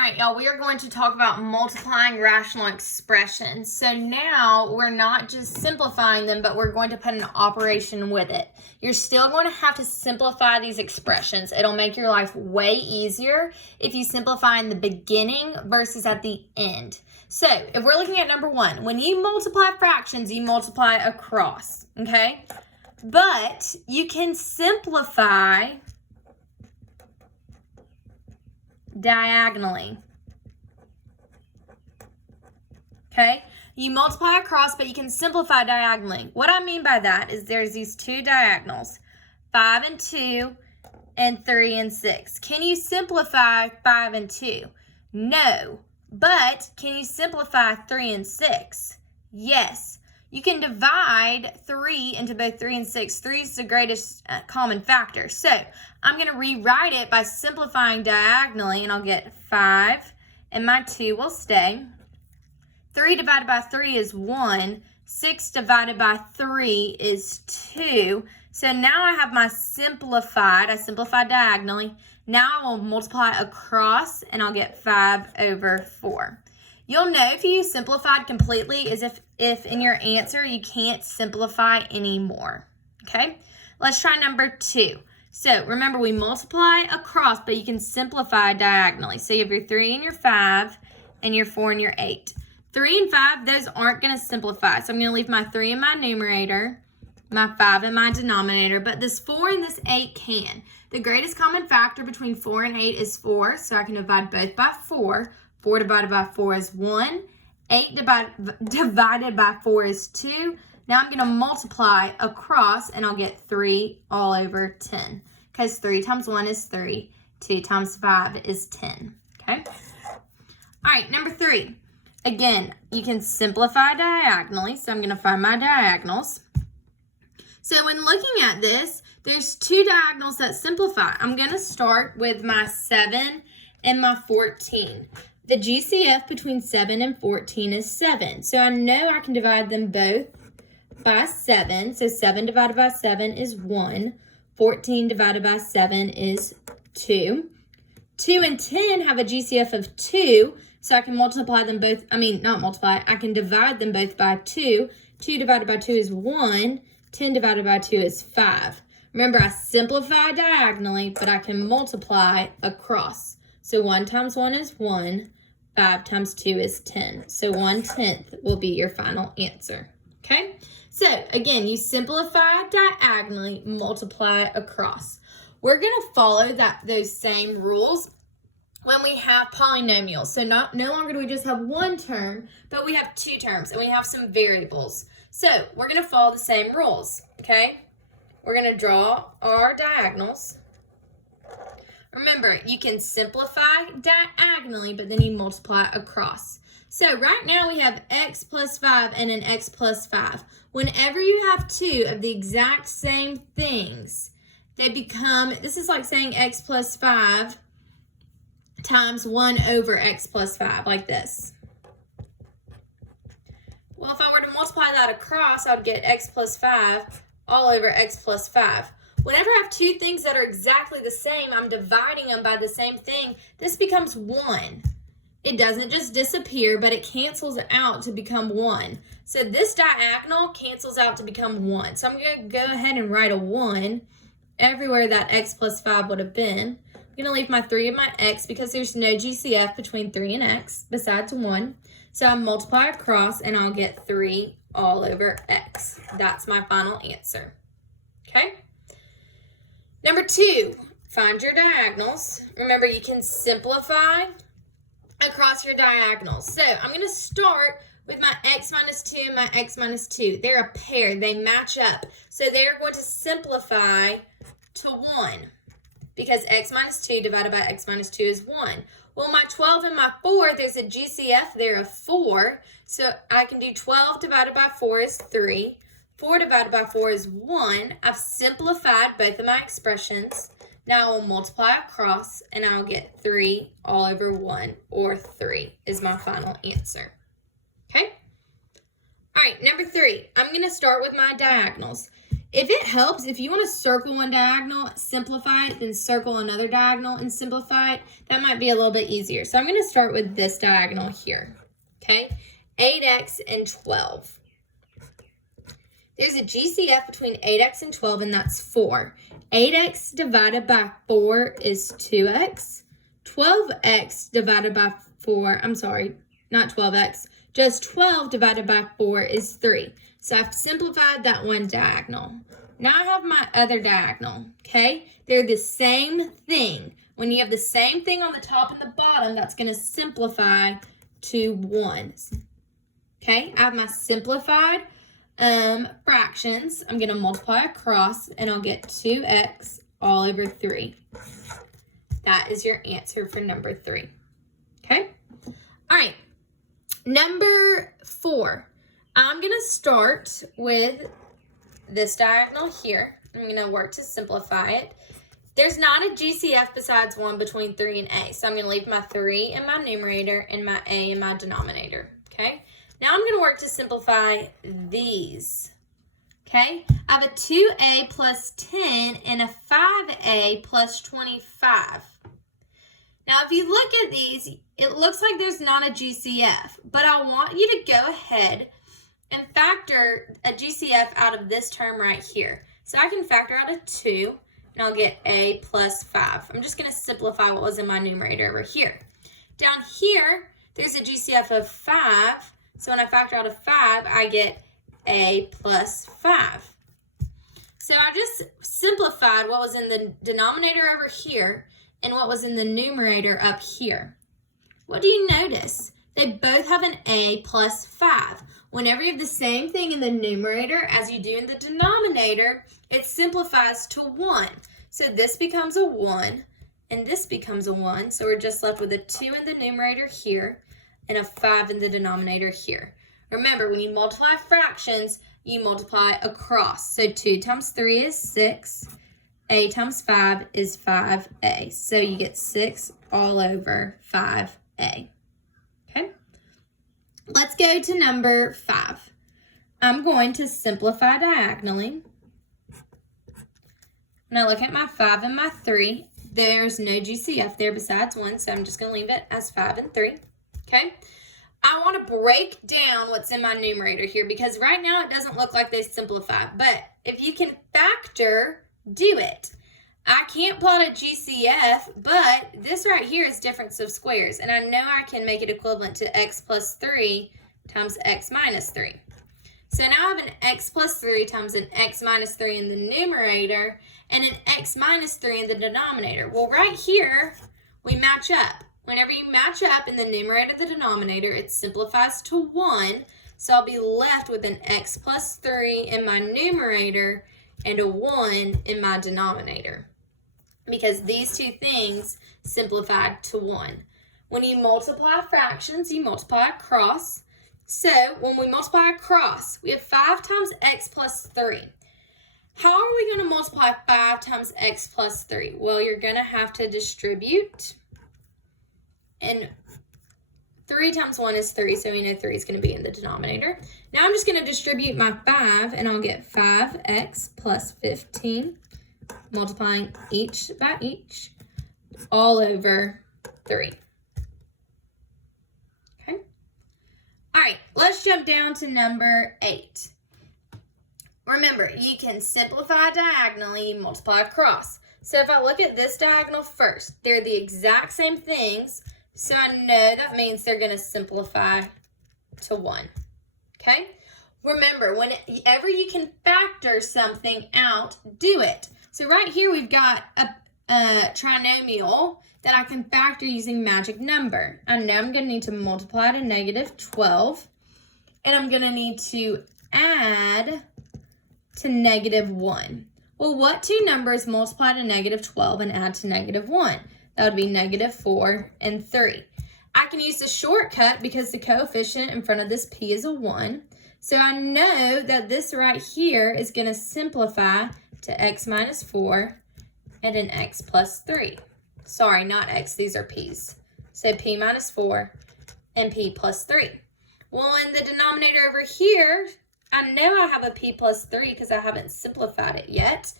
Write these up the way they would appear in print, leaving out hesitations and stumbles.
All right, y'all, we are going to talk about multiplying rational expressions. So now we're not just simplifying them, but we're going to put an operation with it. You're still going to have to simplify these expressions. It'll make your life way easier if you simplify in the beginning versus at the end. So if we're looking at number one, when you multiply fractions, you multiply across, okay? But you can simplify diagonally. Okay, you multiply across, but you can simplify diagonally. What I mean by that is there's these two diagonals, 5 and 2 and 3 and 6. Can you simplify 5 and 2? No, but can you simplify 3 and 6? Yes. You can divide 3 into both 3 and 6. 3 is the greatest common factor. So I'm going to rewrite it by simplifying diagonally, and I'll get 5, and my 2 will stay. 3 divided by 3 is 1. 6 divided by 3 is 2. So now I have my simplified. I simplified diagonally. Now I will multiply across, and I'll get 5 over 4. You'll know if you simplified completely is if in your answer you can't simplify anymore. Okay, let's try number 2. So remember, we multiply across, but you can simplify diagonally. So you have your 3 and your 5 and your 4 and your 8. 3 and 5, those aren't going to simplify. So I'm going to leave my 3 in my numerator, my 5 in my denominator, but this 4 and this 8 can. The greatest common factor between 4 and 8 is 4, so I can divide both by 4. 4 divided by 4 is 1. 8 divided by 4 is 2. Now I'm going to multiply across, and I'll get 3 all over 10. Because 3 times 1 is 3. 2 times 5 is 10. Okay? All right, number 3. Again, you can simplify diagonally, so I'm going to find my diagonals. So when looking at this, there's two diagonals that simplify. I'm going to start with my 7 and my 14. The GCF between 7 and 14 is 7. So I know I can divide them both by 7. So 7 divided by 7 is 1. 14 divided by 7 is 2. 2 and 10 have a GCF of 2. So I can multiply them both. I can divide them both by 2. 2 divided by 2 is 1. 10 divided by 2 is 5. Remember, I simplify diagonally, but I can multiply across. So 1 times 1 is 1. 5 times 2 is 10. So 1/10 will be your final answer. Okay? So again, you simplify diagonally, multiply across. We're going to follow those same rules when we have polynomials. So no longer do we just have one term, but we have two terms, and we have some variables. So we're going to follow the same rules. Okay? We're going to draw our diagonals. Remember, you can simplify diagonally, but then you multiply across. So right now we have x plus 5 and an x plus 5. Whenever you have two of the exact same things, they become, this is like saying x plus 5 times 1 over x plus 5, like this. Well, if I were to multiply that across, I would get x plus 5 all over x plus 5. Whenever I have two things that are exactly the same, I'm dividing them by the same thing. This becomes 1. It doesn't just disappear, but it cancels out to become 1. So this diagonal cancels out to become 1. So I'm going to go ahead and write a 1 everywhere that x plus 5 would have been. I'm going to leave my 3 and my x because there's no GCF between 3 and x besides 1. So I multiply across, and I'll get 3 all over x. That's my final answer. Okay? Number 2, find your diagonals. Remember, you can simplify across your diagonals. So I'm going to start with my x minus 2 and my x minus 2. They're a pair. They match up. So they're going to simplify to 1 because x minus 2 divided by x minus 2 is 1. Well, my 12 and my 4, there's a GCF there of 4. So I can do 12 divided by 4 is 3. 4 divided by 4 is 1. I've simplified both of my expressions. Now I will multiply across, and I'll get 3 all over 1, or 3 is my final answer. Okay? All right, number 3. I'm going to start with my diagonals. If it helps, if you want to circle one diagonal, simplify it, then circle another diagonal and simplify it, that might be a little bit easier. So I'm going to start with this diagonal here, okay? 8x and 12. There's a GCF between 8x and 12, and that's 4. 8x divided by 4 is 2x. 12x divided by 4, I'm sorry, not 12x, just 12 divided by 4 is 3. So I've simplified that one diagonal. Now I have my other diagonal, okay? They're the same thing. When you have the same thing on the top and the bottom, that's going to simplify to 1. Okay, I have my simplified fractions. I'm going to multiply across, and I'll get 2x all over 3. That is your answer for number 3. Okay? All right. Number 4. I'm going to start with this diagonal here. I'm going to work to simplify it. There's not a GCF besides one between 3 and a. So I'm going to leave my 3 in my numerator and my a in my denominator. Okay? Now I'm going to work to simplify these. Okay? I have a 2a plus 10 and a 5a plus 25. Now, if you look at these, it looks like there's not a GCF, but I want you to go ahead and factor a GCF out of this term right here. So I can factor out a 2, and I'll get a plus 5. I'm just going to simplify what was in my numerator over here. Down here, there's a GCF of 5, so when I factor out a 5, I get a plus 5. So I just simplified what was in the denominator over here and what was in the numerator up here. What do you notice? They both have an a plus 5. Whenever you have the same thing in the numerator as you do in the denominator, it simplifies to 1. So this becomes a 1, and this becomes a 1. So we're just left with a 2 in the numerator here and a 5 in the denominator here. Remember, when you multiply fractions, you multiply across. So 2 times 3 is 6. A times 5 is 5a. So you get 6 all over 5a. Okay? Let's go to number 5. I'm going to simplify diagonally. When I look at my 5 and my 3, there's no GCF there besides 1, so I'm just going to leave it as 5 and 3. Okay? I want to break down what's in my numerator here because right now it doesn't look like they simplify. But if you can factor, do it. I can't plot a GCF, but this right here is difference of squares. And I know I can make it equivalent to x plus 3 times x minus 3. So now I have an x plus 3 times an x minus 3 in the numerator and an x minus 3 in the denominator. Well, right here, we match up. Whenever you match up in the numerator and the denominator, it simplifies to 1. So I'll be left with an x plus 3 in my numerator and a 1 in my denominator, because these two things simplified to 1. When you multiply fractions, you multiply across. So when we multiply across, we have 5 times x plus 3. How are we going to multiply 5 times x plus 3? Well, you're going to have to distribute. And 3 times 1 is 3, so we know 3 is going to be in the denominator. Now I'm just going to distribute my 5, and I'll get 5x plus 15, multiplying each by each, all over 3. Okay? All right, let's jump down to number 8. Remember, you can simplify diagonally, multiply across. So if I look at this diagonal first, they're the exact same things, so I know that means they're going to simplify to 1. Okay? Remember, whenever you can factor something out, do it. So right here we've got a trinomial that I can factor using magic number. I know I'm going to need to multiply to negative 12, and I'm going to need to add to negative 1. Well, what two numbers multiply to negative 12 and add to negative 1? That would be negative 4 and 3. I can use the shortcut because the coefficient in front of this p is a 1. So I know that this right here is going to simplify to x minus 4 and an x plus 3. Sorry, not x, these are p's. So p minus 4 and p plus 3. Well, in the denominator over here, I know I have a p plus 3 because I haven't simplified it yet.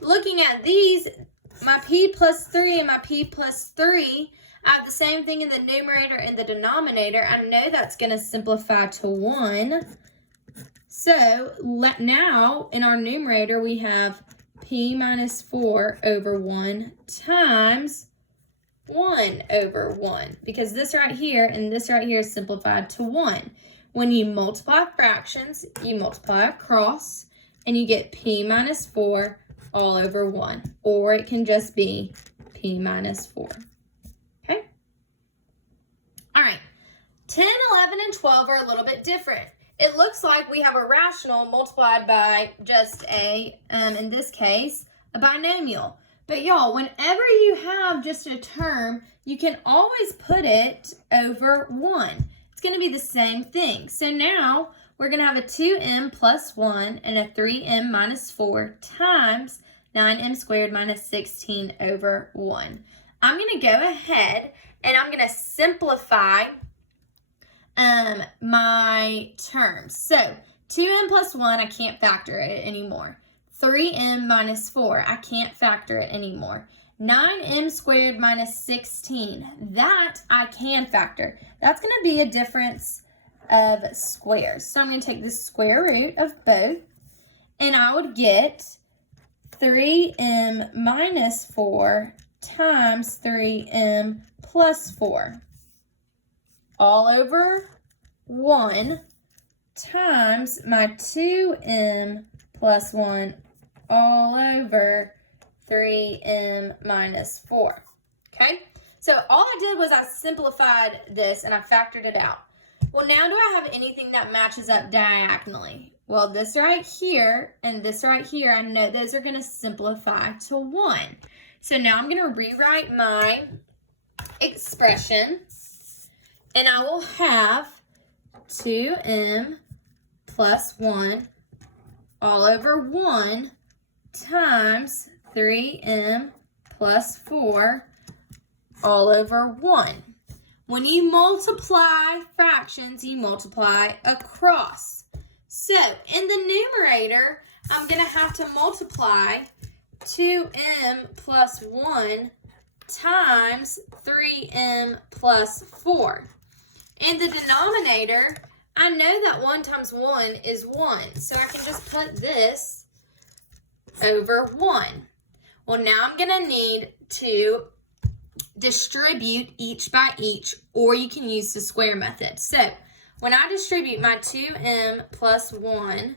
Looking at these, my p plus 3 and my p plus 3, I have the same thing in the numerator and the denominator. I know that's going to simplify to 1. So now in our numerator, we have p minus 4 over 1 times 1 over 1. Because this right here and this right here is simplified to 1. When you multiply fractions, you multiply across, and you get p minus 4 all over 1. Or it can just be p minus 4. Okay? All right. 10, 11, and 12 are a little bit different. It looks like we have a rational multiplied by just in this case, a binomial. But y'all, whenever you have just a term, you can always put it over 1. It's going to be the same thing. So now we're going to have a 2m plus 1 and a 3m minus 4 times 9m squared minus 16 over 1. I'm going to go ahead and I'm going to simplify my terms. So 2m plus 1, I can't factor it anymore. 3m minus 4, I can't factor it anymore. 9m squared minus 16, that I can factor. That's going to be a difference of squares. So I'm going to take the square root of both, and I would get 3m minus 4 times 3m plus 4 all over 1 times my 2m plus 1 all over 3m minus 4. Okay? So all I did was I simplified this and I factored it out. Well, now do I have anything that matches up diagonally? Well, this right here and this right here, I know those are going to simplify to 1. So now I'm going to rewrite my expression, and I will have 2m plus 1 all over 1 times 3m plus 4 all over 1. When you multiply fractions, you multiply across. So in the numerator, I'm going to have to multiply 2m plus 1 times 3m plus 4. In the denominator, I know that 1 times 1 is 1, so I can just put this over 1. Well, now I'm going to need to distribute each by each, or you can use the square method. So when I distribute my 2m plus 1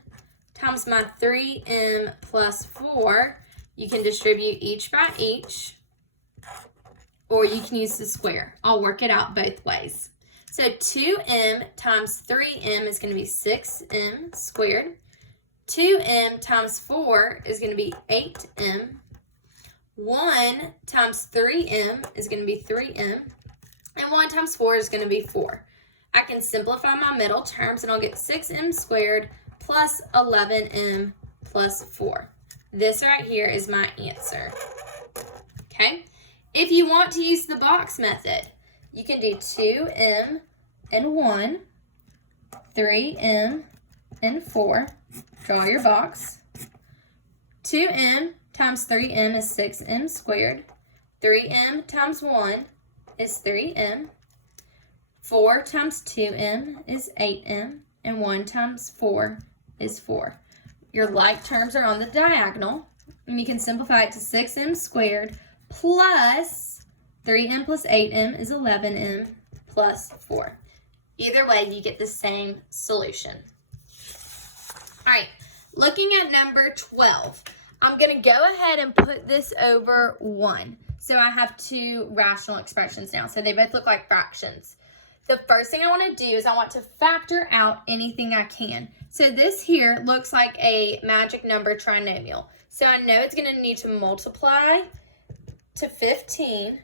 times my 3m plus 4, you can distribute each by each, or you can use the square. I'll work it out both ways. So 2m times 3m is going to be 6m squared. 2m times 4 is going to be 8m. 1 times 3m is going to be 3m. And 1 times 4 is going to be 4. I can simplify my middle terms, and I'll get 6m squared plus 11m plus 4. This right here is my answer. Okay? If you want to use the box method, you can do 2m and 1, 3m and 4. Draw your box. 2m times 3m is 6m squared. 3m times 1 is 3m. 4 times 2m is 8m. And 1 times 4 is 4. Your like terms are on the diagonal. And you can simplify it to 6m squared plus 3m plus 8m is 11m plus 4. Either way, you get the same solution. All right, looking at number 12, I'm going to go ahead and put this over 1. So I have two rational expressions now. So they both look like fractions. The first thing I want to do is I want to factor out anything I can. So this here looks like a magic number trinomial. So I know it's going to need to multiply to 15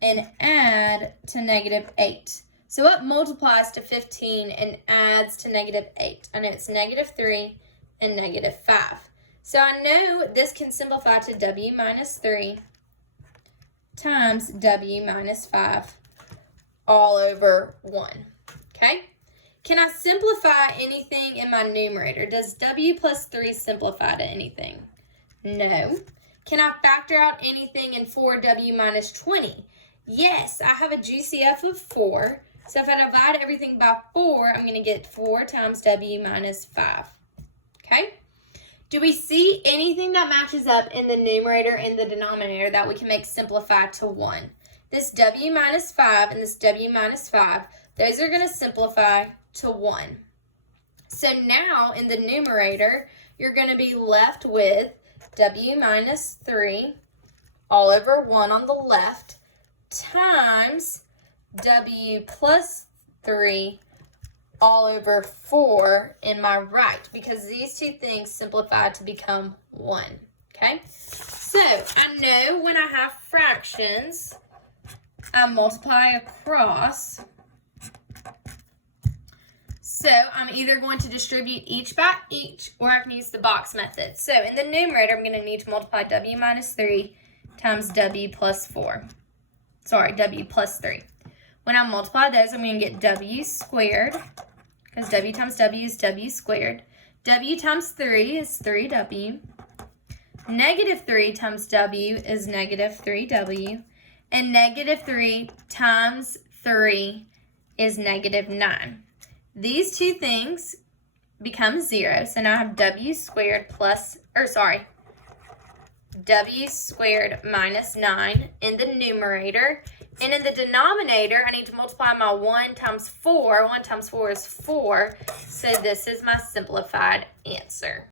and add to negative 8. So what multiplies to 15 and adds to negative 8? I know it's negative 3 and negative 5. So I know this can simplify to w minus 3 times w minus 5 all over 1. Okay? Can I simplify anything in my numerator? Does w plus 3 simplify to anything? No. Can I factor out anything in 4w minus 20? Yes, I have a GCF of 4. So if I divide everything by 4, I'm going to get 4 times w minus 5. Okay? Do we see anything that matches up in the numerator and the denominator that we can make simplify to 1? This w minus 5 and this w minus 5, those are going to simplify to 1. So now in the numerator, you're going to be left with w minus 3 all over 1 on the left times w plus 3 all over 4 in my right, because these two things simplify to become 1. Okay? So I know when I have fractions, I multiply across. So I'm either going to distribute each by each, or I can use the box method. So in the numerator, I'm going to need to multiply w minus 3 times w plus 4. Sorry, w plus 3. When I multiply those, I'm going to get w squared, because w times w is w squared. W times 3 is 3w. Negative 3 times w is negative 3w. And negative 3 times 3 is negative 9. These two things become 0. So now I have w squared w squared minus 9 in the numerator. And in the denominator, I need to multiply my 1 times 4. 1 times 4 is 4. So this is my simplified answer.